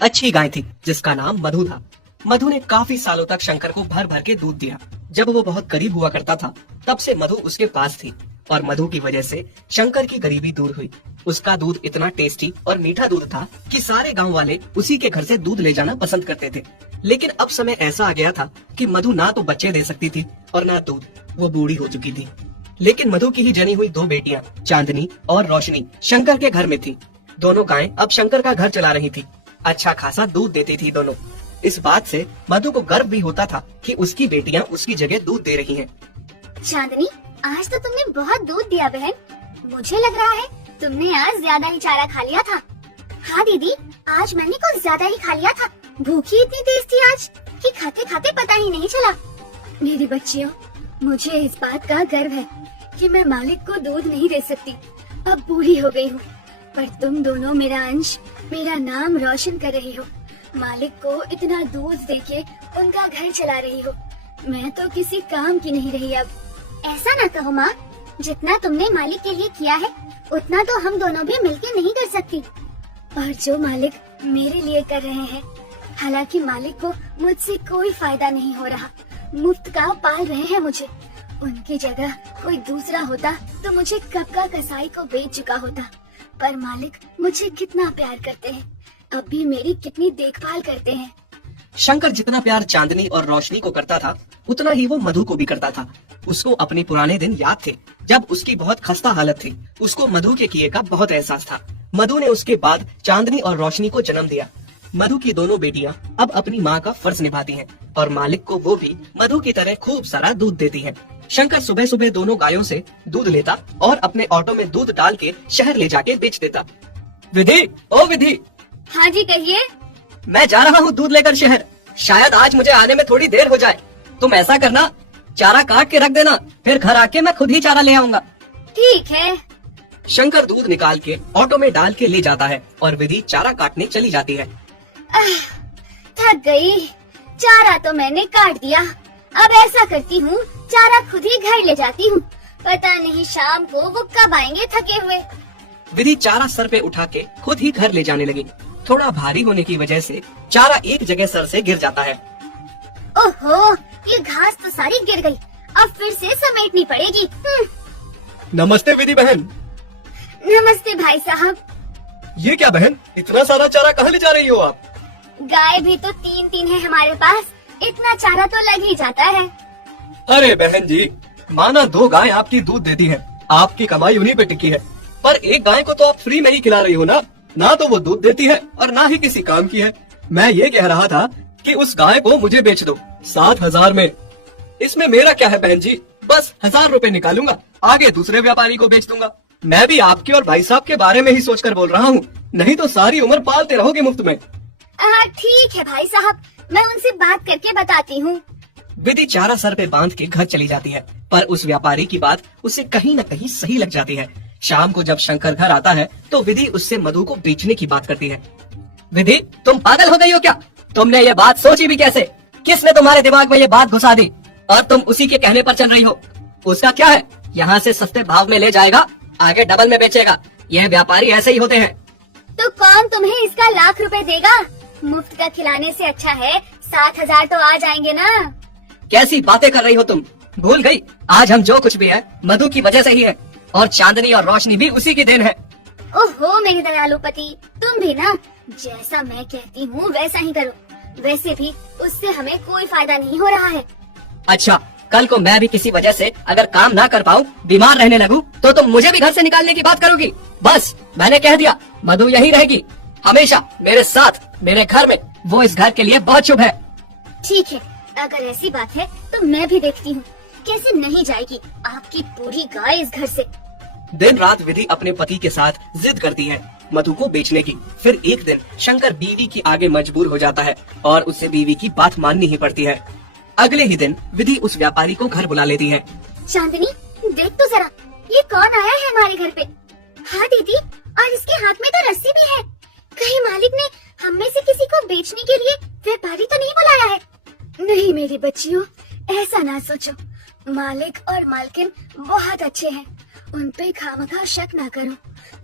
अच्छी गाय थी जिसका नाम मधु था। मधु ने काफी सालों तक शंकर को भर भर के दूध दिया। जब वो बहुत गरीब हुआ करता था तब से मधु उसके पास थी और मधु की वजह से शंकर की गरीबी दूर हुई। उसका दूध इतना टेस्टी और मीठा दूध था कि सारे गांव वाले उसी के घर से दूध ले जाना पसंद करते थे। लेकिन अब समय ऐसा आ गया था कि मधु ना तो बच्चे दे सकती थी और ना दूध, वो बूढ़ी हो चुकी थी। लेकिन मधु की ही जनी हुई दो बेटियां चांदनी और रोशनी शंकर के घर में थी। दोनों गायें अब शंकर का घर चला रही थी। अच्छा खासा दूध देती थी दोनों। इस बात से मधु को गर्व भी होता था कि उसकी बेटियां उसकी जगह दूध दे रही हैं। चांदनी, आज तो तुमने बहुत दूध दिया बहन। मुझे लग रहा है तुमने आज ज्यादा ही चारा खा लिया था। हाँ दीदी, आज मैंने कुछ ज्यादा ही खा लिया था। भूखी इतनी तेज थी आज कि खाते खाते पता ही नहीं चला। मेरी बच्चियों, मुझे इस बात का गर्व है कि मैं मालिक को दूध नहीं दे सकती। अब बूढ़ी हो गई हूँ, पर तुम दोनों मेरा अंश, मेरा नाम रोशन कर रही हो। मालिक को इतना दूध देके उनका घर चला रही हो। मैं तो किसी काम की नहीं रही अब। ऐसा ना कहो माँ, जितना तुमने मालिक के लिए किया है उतना तो हम दोनों भी मिलके नहीं कर सकती। और जो मालिक मेरे लिए कर रहे हैं, हालांकि मालिक को मुझसे कोई फायदा नहीं हो रहा, मुफ्त का पाल रहे हैं मुझे। उनकी जगह कोई दूसरा होता तो मुझे कब का कसाई को बेच चुका होता। पर मालिक मुझे कितना प्यार करते हैं, अब भी मेरी कितनी देखभाल करते हैं। शंकर जितना प्यार चांदनी और रोशनी को करता था उतना ही वो मधु को भी करता था। उसको अपने पुराने दिन याद थे जब उसकी बहुत खस्ता हालत थी। उसको मधु के किए का बहुत एहसास था। मधु ने उसके बाद चांदनी और रोशनी को जन्म दिया। मधु की दोनों बेटियां अब अपनी माँ का फर्ज निभाती हैं और मालिक को वो भी मधु की तरह खूब सारा दूध देती है। शंकर सुबह सुबह दोनों गायों से दूध लेता और अपने ऑटो में दूध डाल के शहर ले जाके बेच देता। विधि, ओ विधि। हाँ जी कहिए। मैं जा रहा हूँ दूध लेकर शहर। शायद आज मुझे आने में थोड़ी देर हो जाए। तुम ऐसा करना, चारा काट के रख देना, फिर घर आके मैं खुद ही चारा ले आऊंगा। ठीक है। शंकर दूध निकाल के ऑटो में डाल के ले जाता है और विधि चारा काटने चली जाती है। थक गई। चारा तो मैंने काट दिया, अब ऐसा करती हूँ चारा खुद ही घर ले जाती हूँ। पता नहीं शाम को वो कब आएंगे थके हुए। विधि चारा सर पे उठा के खुद ही घर ले जाने लगी। थोड़ा भारी होने की वजह से चारा एक जगह सर से गिर जाता है। ओहो, ये घास तो सारी गिर गई, अब फिर से समेटनी पड़ेगी। नमस्ते विधि बहन। नमस्ते भाई साहब। ये क्या बहन, इतना सारा चारा कहाँ ले जा रही हो आप? गाय भी तो तीन तीन है हमारे पास, इतना चारा तो लग ही जाता है। अरे बहन जी, माना 2 गाय आपकी दूध देती है, आपकी कमाई उन्हीं पे टिकी है। पर एक गाय को तो आप फ्री में ही खिला रही हो ना तो वो दूध देती है और ना ही किसी काम की है। मैं ये कह रहा था कि उस गाय को मुझे बेच दो 7,000 में। इसमें मेरा क्या है बहन जी, बस 1,000 रुपए निकालूंगा, आगे दूसरे व्यापारी को बेच दूंगा। मैं भी आपके और भाई साहब के बारे में ही सोचकर बोल रहा हूँ, नहीं तो सारी उम्र पालते रहोगे मुफ्त में। ठीक है भाई साहब, मैं उनसे बात करके बताती हूँ। विधि चारा सर पे बांध के घर चली जाती है, पर उस व्यापारी की बात उसे कहीं न कहीं सही लग जाती है। शाम को जब शंकर घर आता है तो विधि उससे मधु को बेचने की बात करती है। विधि, तुम पागल हो गई हो क्या? तुमने ये बात सोची भी कैसे? किसने तुम्हारे दिमाग में ये बात घुसा दी और तुम उसी के कहने पर चल रही हो? उसका क्या है, यहाँ से सस्ते भाव में ले जाएगा, आगे डबल में बेचेगा। यह व्यापारी ऐसे ही होते हैं। तो कौन तुम्हें इसका लाख रुपए देगा? मुफ्त का खिलाने से अच्छा है 7,000 तो आ जाएंगे ना। कैसी बातें कर रही हो तुम? भूल गई, आज हम जो कुछ भी है मधु की वजह से ही है और चांदनी और रोशनी भी उसी की देन है। ओहो मेरे दयालु पति, तुम भी ना जैसा मैं कहती हूँ वैसा ही करो। वैसे भी उससे हमें कोई फायदा नहीं हो रहा है। अच्छा, कल को मैं भी किसी वजह से अगर काम ना कर पाऊँ, बीमार रहने लगूं, तो तुम मुझे भी घर से निकालने की बात करोगी? बस मैंने कह दिया, मधु यही रहेगी हमेशा मेरे साथ, मेरे घर में। वो इस घर के लिए बहुत शुभ है। ठीक है, अगर ऐसी बात है तो मैं भी देखती हूँ कैसे नहीं जाएगी आपकी पूरी गाय इस घर से। दिन रात विधि अपने पति के साथ जिद करती है मधु को बेचने की। फिर एक दिन शंकर बीवी की आगे मजबूर हो जाता है और उससे बीवी की बात माननी ही पड़ती है। अगले ही दिन विधि उस व्यापारी को घर बुला लेती है। चांदनी, देख तो जरा, ये कौन आया है हमारे घर पे? हाँ दीदी, और इसके हाथ में तो रस्सी भी है। कहीं मालिक ने हम में से किसी को बेचने के लिए व्यापारी तो नहीं बुलाया है? नहीं मेरी बच्चियों, ऐसा ना सोचो। मालिक और मालकिन बहुत अच्छे हैं, उन पे खामखा शक ना करो।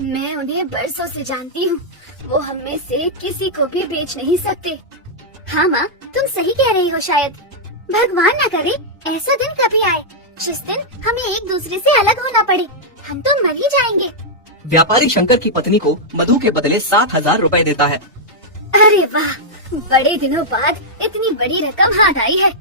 मैं उन्हें बरसों से जानती हूँ। वो हम में से किसी को भी बेच नहीं सकते। हाँ माँ, तुम सही कह रही हो। शायद भगवान न करे ऐसा दिन कभी आए जिस दिन हमें एक दूसरे से अलग होना पड़े। हम तो मर ही जाएंगे। व्यापारी शंकर की पत्नी को मधु के बदले 7,000 रुपए देता है। अरे वाह, बड़े दिनों बाद इतनी बड़ी रकम हाथ आई है।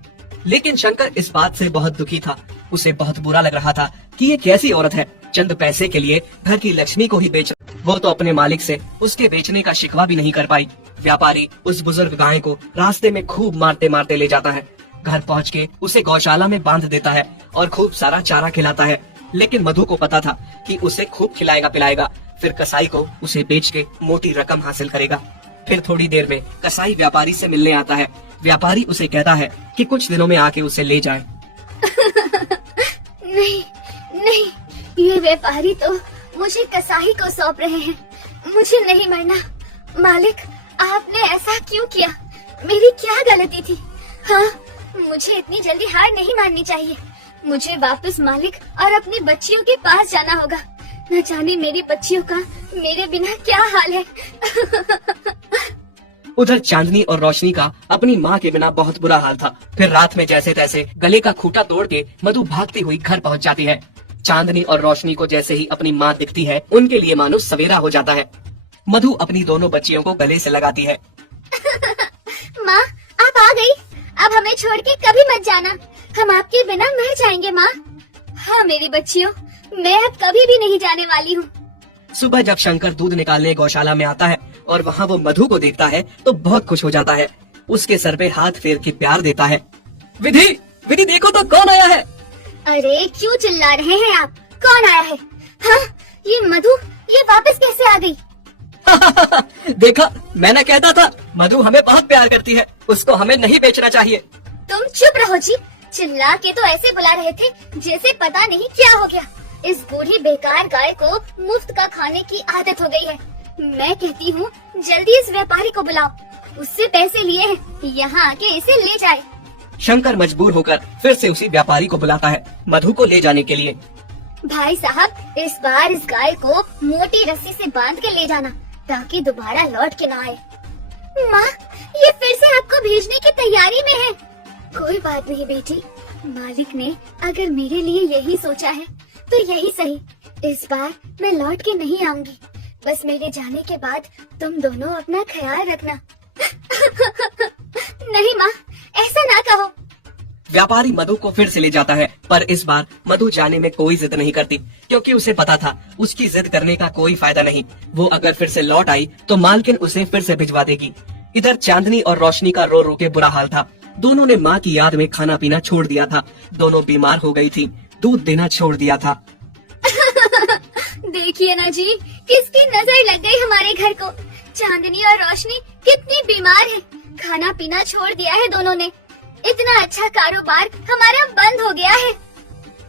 लेकिन शंकर इस बात से बहुत दुखी था। उसे बहुत बुरा लग रहा था कि ये कैसी औरत है, चंद पैसे के लिए घर की लक्ष्मी को ही बेच। वो तो अपने मालिक से उसके बेचने का शिकवा भी नहीं कर पाई। व्यापारी उस बुजुर्ग गाय को रास्ते में खूब मारते मारते ले जाता है। घर पहुँच के उसे गौशाला में बांध देता है और खूब सारा चारा खिलाता है। लेकिन मधु को पता था कि उसे खूब खिलाएगा पिलाएगा, फिर कसाई को उसे बेच के मोटी रकम हासिल करेगा। फिर थोड़ी देर में कसाई व्यापारी से मिलने आता है। व्यापारी उसे कहता है कि कुछ दिनों में आके उसे ले जाए। नहीं नहीं, ये व्यापारी तो मुझे कसाई को सौंप रहे हैं। मुझे नहीं मरना। मालिक, आपने ऐसा क्यों किया? मेरी क्या गलती थी? हाँ, मुझे इतनी जल्दी हार नहीं माननी चाहिए। मुझे वापस मालिक और अपनी बच्चियों के पास जाना होगा। न जाने मेरी बच्चियों का मेरे बिना क्या हाल है। उधर चांदनी और रोशनी का अपनी माँ के बिना बहुत बुरा हाल था। फिर रात में जैसे तैसे गले का खूंटा तोड़ के मधु भागती हुई घर पहुँच जाती है। चांदनी और रोशनी को जैसे ही अपनी माँ दिखती है, उनके लिए मानो सवेरा हो जाता है। मधु अपनी दोनों बच्चियों को गले से लगाती है। माँ, आप आ गई। अब हमें छोड़ के कभी मत जाना। हम आपके बिना मर जाएंगे माँ। हाँ मेरी बच्चियों, मैं अब कभी भी नहीं जाने वाली हूँ। सुबह जब शंकर दूध निकालने गौशाला में आता है और वहाँ वो मधु को देखता है तो बहुत खुश हो जाता है। उसके सर पे हाथ फेर के प्यार देता है। विधि, विधि देखो तो कौन आया है। अरे क्यों चिल्ला रहे हैं आप? कौन आया है? हाँ, ये मधु, ये वापस कैसे आ गई? देखा, मैंने कहता था मधु हमें बहुत प्यार करती है, उसको हमें नहीं बेचना चाहिए। तुम चुप रहो जी। चिल्ला के तो ऐसे बुला रहे थे जैसे पता नहीं क्या हो गया। इस बूढ़ी बेकार गाय को मुफ्त का खाने की आदत हो गई है। मैं कहती हूँ जल्दी इस व्यापारी को बुलाओ। उससे पैसे लिए हैं, यहाँ आके इसे ले जाए। शंकर मजबूर होकर फिर से उसी व्यापारी को बुलाता है मधु को ले जाने के लिए। भाई साहब, इस बार इस गाय को मोटी रस्सी से बांध के ले जाना ताकि दोबारा लौट के ना आए। माँ, ये फिर से आपको भेजने की तैयारी में है। कोई बात नहीं बेटी, मालिक ने अगर मेरे लिए यही सोचा है तो यही सही। इस बार मैं लौट के नहीं आऊंगी। बस मेरे जाने के बाद तुम दोनों अपना ख्याल रखना। नहीं माँ, ऐसा ना कहो। व्यापारी मधु को फिर से ले जाता है, पर इस बार मधु जाने में कोई जिद नहीं करती, क्योंकि उसे पता था उसकी जिद करने का कोई फायदा नहीं। वो अगर फिर से लौट आई तो मालकिन उसे फिर से भिजवा देगी। इधर चांदनी और रोशनी का रो रो के बुरा हाल था। दोनों ने माँ की याद में खाना पीना छोड़ दिया था। दोनों बीमार हो गई थी, दूध देना छोड़ दिया था। देखिए ना जी, किसकी नजर लग गई हमारे घर को। चांदनी और रोशनी कितनी बीमार है। खाना पीना छोड़ दिया है दोनों ने। इतना अच्छा कारोबार हमारा बंद हो गया है।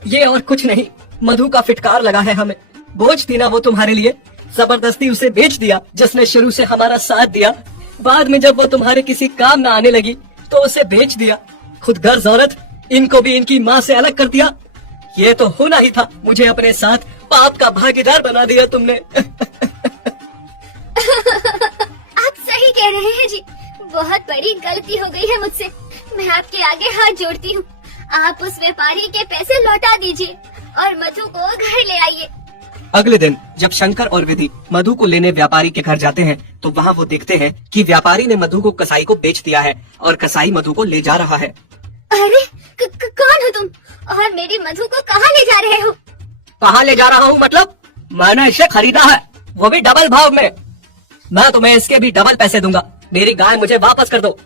ये और कुछ नहीं, मधु का फिटकार लगा है हमें। बोझ थी ना वो तुम्हारे लिए, जबरदस्ती उसे बेच दिया जिसने शुरू से हमारा साथ दिया। बाद में जब वो तुम्हारे किसी काम न आने लगी तो उसे बेच दिया। खुद गर्ज औरत, इनको भी इनकी माँ से अलग कर दिया। ये तो होना ही था, मुझे अपने साथ पाप का भागीदार बना दिया तुमने। आप सही कह रहे हैं जी, बहुत बड़ी गलती हो गई है मुझसे। मैं आपके आगे हाथ जोड़ती हूँ। आप उस व्यापारी के पैसे लौटा दीजिए और मधु को घर ले आइए। अगले दिन जब शंकर और विधि मधु को लेने व्यापारी के घर जाते हैं तो वहाँ वो देखते हैं कि व्यापारी ने मधु को कसाई को बेच दिया है और कसाई मधु को ले जा रहा है। अरे कौन हो तुम और मेरी मधु को कहाँ ले जा रहे हो? कहाँ ले जा रहा हूँ मतलब? मैंने इसे खरीदा है, वो भी डबल भाव में। मैं तुम्हें इसके भी डबल पैसे दूंगा। मेरी गाय मुझे वापस कर दो।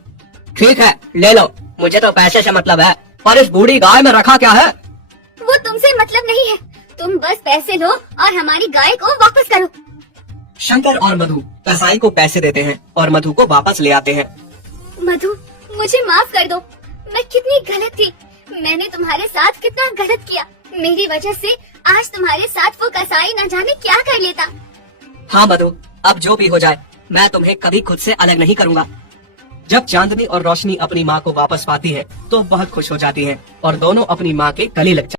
ठीक है, ले लो, मुझे तो पैसे से मतलब है, पर इस बूढ़ी गाय में रखा क्या है? वो तुमसे मतलब नहीं है। तुम बस पैसे लो और हमारी गाय को वापस करो। शंकर और मधु कसाई को पैसे देते हैं और मधु को वापस ले आते हैं। मधु, मुझे माफ कर दो। मैं कितनी गलत थी। मैंने तुम्हारे साथ कितना गलत किया। मेरी वजह से आज तुम्हारे साथ वो कसाई न जाने क्या कर लेता। हाँ मधु, अब जो भी हो जाए मैं तुम्हें कभी खुद से अलग नहीं करूँगा। जब चांदनी और रोशनी अपनी माँ को वापस पाती है तो बहुत खुश हो जाती है और दोनों अपनी माँ के गले लग